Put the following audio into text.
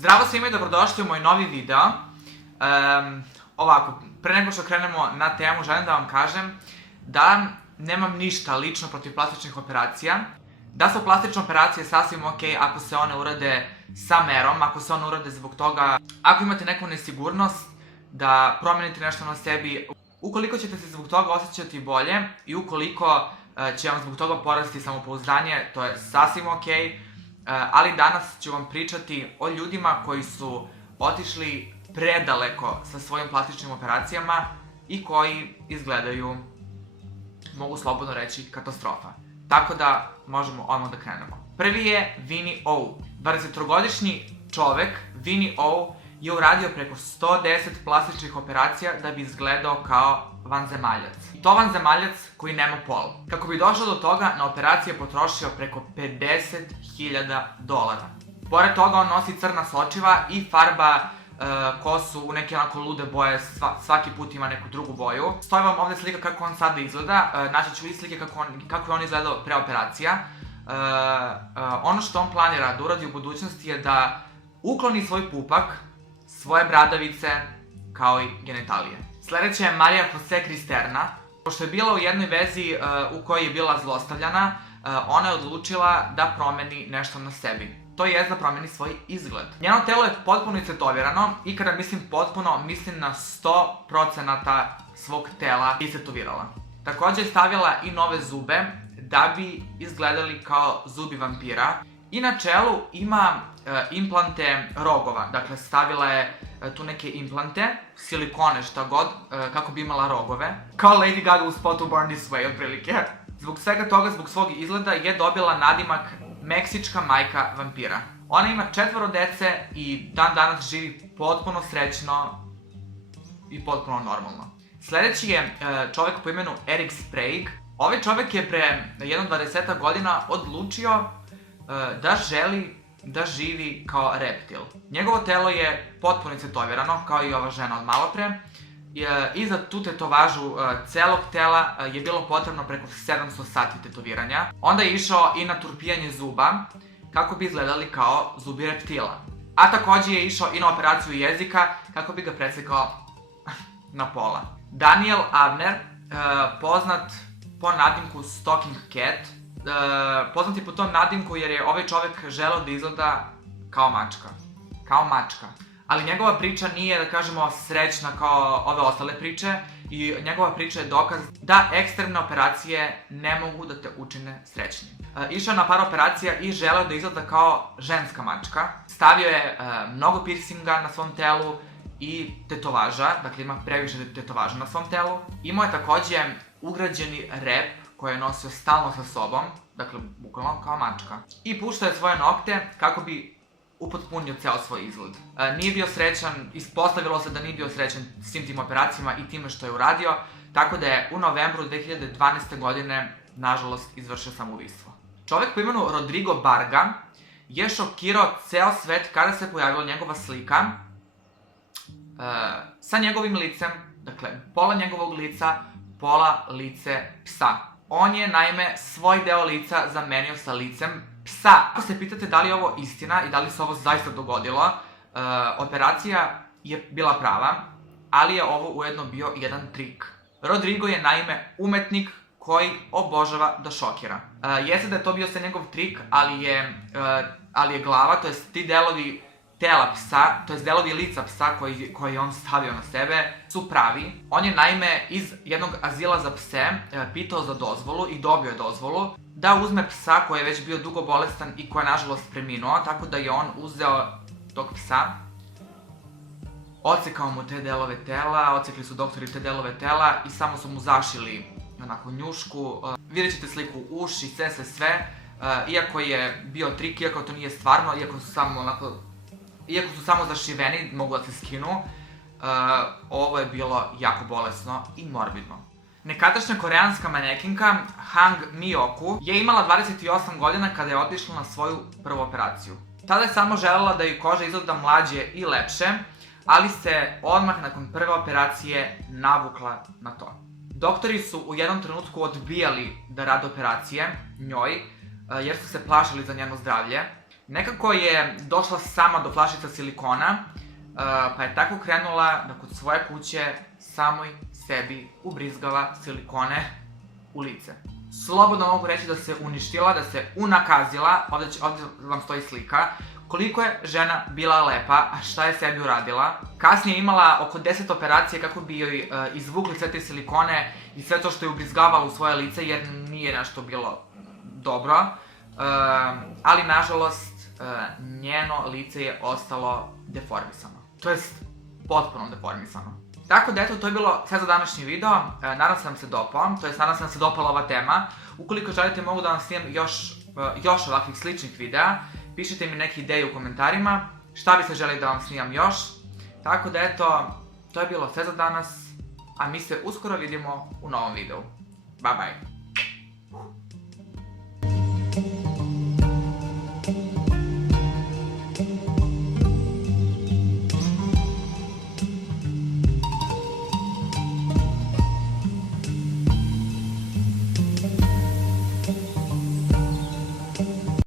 Zdravo svima i dobrodošli u moj novi video. Ovako, pre nego što krenemo na temu, želim da vam kažem da nemam ništa lično protiv plastičnih operacija. Da su plastične operacije sasvim ok ako se one urade sa merom, ako se one urade zbog toga, ako imate neku nesigurnost da promenite nešto na sebi, ukoliko ćete se zbog toga osjećati bolje i ukoliko će vam zbog toga porasti samopouzdanje, to je sasvim ok. Ali danas ću vam pričati o ljudima koji su otišli predaleko sa svojim plastičnim operacijama i koji izgledaju, mogu slobodno reći, katastrofa. Tako da možemo odmah da krenemo. Prvi je Vinnie O. 23-godišnji čovek, Vinnie O, je uradio preko 110 plastičnih operacija da bi izgledao kao vanzemaljac. I to vanzemaljac koji nema pol. Kako bi došao do toga, na operaciji je potrošio preko $50.000. Pored toga, on nosi crna sočiva i farba kosu u neke onako lude boje, svaki put ima neku drugu boju. Stoji vam ovde slika kako on sada izgleda, naći ću i slike kako je on izgledao pre operacija. Ono što on planira da uradi u budućnosti je da ukloni svoj pupak, svoje bradavice, kao i genitalije. Sledeća je Marija Jose Cristerna. Pošto je bila u jednoj vezi u kojoj je bila zlostavljana, ona je odlučila da promeni nešto na sebi. To je da promeni svoj izgled. Njeno telo je potpuno istetovirano i kada mislim potpuno, mislim na 100% svog tela istetovirala. Takođe je stavila i nove zube da bi izgledali kao zubi vampira. I na čelu ima implante rogova, dakle stavila je tu neke implante, silikone, šta god, kako bi imala rogove. Kao Lady Gaga u spotu Born This Way, otprilike. Zbog svega toga, zbog svog izgleda, je dobila nadimak Meksička majka vampira. Ona ima 4 dece i dan danas živi potpuno srećno i potpuno normalno. Sledeći je čovek po imenu Eric Sprague. Ovaj čovek je pre jedno 20 godina odlučio da želi da živi kao reptil. Njegovo telo je potpuno istetovirano, kao i ova žena od malopre. I za tu tetovažu celog tela je bilo potrebno preko 700 sati tetoviranja. Onda je išao i na turpijanje zuba, kako bi izgledali kao zubi reptila. A takođe je išao i na operaciju jezika, kako bi ga presekao na pola. Daniel Abner, poznat po nadimku Stalking Cat, poznat je po tom nadimku jer je ovaj čovek želeo da izgleda kao mačka. Kao mačka. Ali njegova priča nije, da kažemo, srećna kao ove ostale priče i njegova priča je dokaz da ekstremne operacije ne mogu da te učine srećnim. Išao je na par operacija i želeo da izgleda kao ženska mačka. Stavio je mnogo piercinga na svom telu i tetovaža, dakle ima previše tetovaža na svom telu. Imao je takođe ugrađeni rep koji je nosio stalno sa sobom, dakle bukvalno kao mačka. I puštao je svoje nokte kako bi upotpunio ceo svoj izgled. Nije bio srećan, ispostavilo se da nije bio srećan s svim tim operacijama i time što je uradio, tako da je u novembru 2012. godine, nažalost, izvršio samoubistvo. Čovek po imenu Rodrigo Barga je šokirao ceo svet kada se pojavila njegova slika sa njegovim licem, dakle, pola njegovog lica, pola lice psa. On je, naime, svoj deo lica zamenio sa licem psa. Ako se pitate da li je ovo istina i da li se ovo zaista dogodilo, operacija je bila prava, ali je ovo ujedno bio jedan trik. Rodrigo je, naime, umetnik koji obožava da šokira. Jeste da je to bio sve njegov trik, ali je glava, to jest ti delovi tela psa, to jest delovi lica psa koji je on stavio na sebe, su pravi. On je, naime, iz jednog azila za pse pitao za dozvolu i dobio je dozvolu da uzme psa koji je već bio dugo bolestan i koji je, nažalost, preminuo, tako da je on uzeo tog psa, odsekao mu te delove tela, odsekli su doktori te delove tela i samo su mu zašili onako njušku. Vidjet ćete sliku uši, sve, iako je bio trik, iako to nije stvarno, iako su samo zašiveni, mogu da se skinu, ovo je bilo jako bolesno i morbidno. Nekadašnja koreanska manekinka Hang Mi-oku je imala 28 godina kada je otišla na svoju prvu operaciju. Tada je samo želela da joj koža izgleda mlađe i lepše, ali se odmah nakon prve operacije navukla na to. Doktori su u jednom trenutku odbijali da rade operacije njoj, jer su se plašili za njeno zdravlje. Nekako je došla sama do flašica silikona, pa je tako krenula da kod svoje kuće samoj sebi ubrizgala silikone u lice. Slobodno mogu reći da se uništila, da se unakazila, ovdje vam stoji slika, koliko je žena bila lepa, a šta je sebi uradila. Kasnije je imala oko 10 operacije kako bi joj izvukli sve te silikone i sve to što je ubrizgavala u svoje lice, jer nije nešto bilo dobro. Ali nažalost, njeno lice je ostalo deformisano. To jest, potpuno deformisano. Tako da eto, to je bilo sve za današnji video. Nadam se vam se dopao, to jest nadam se vam se dopala ova tema. Ukoliko želite, mogu da vam snimam još ovakvih sličnih videa. Pišite mi neke ideje u komentarima, šta biste želeli da vam snimam još. Tako da eto, to je bilo sve za danas, a mi se uskoro vidimo u novom videu. Bye bye!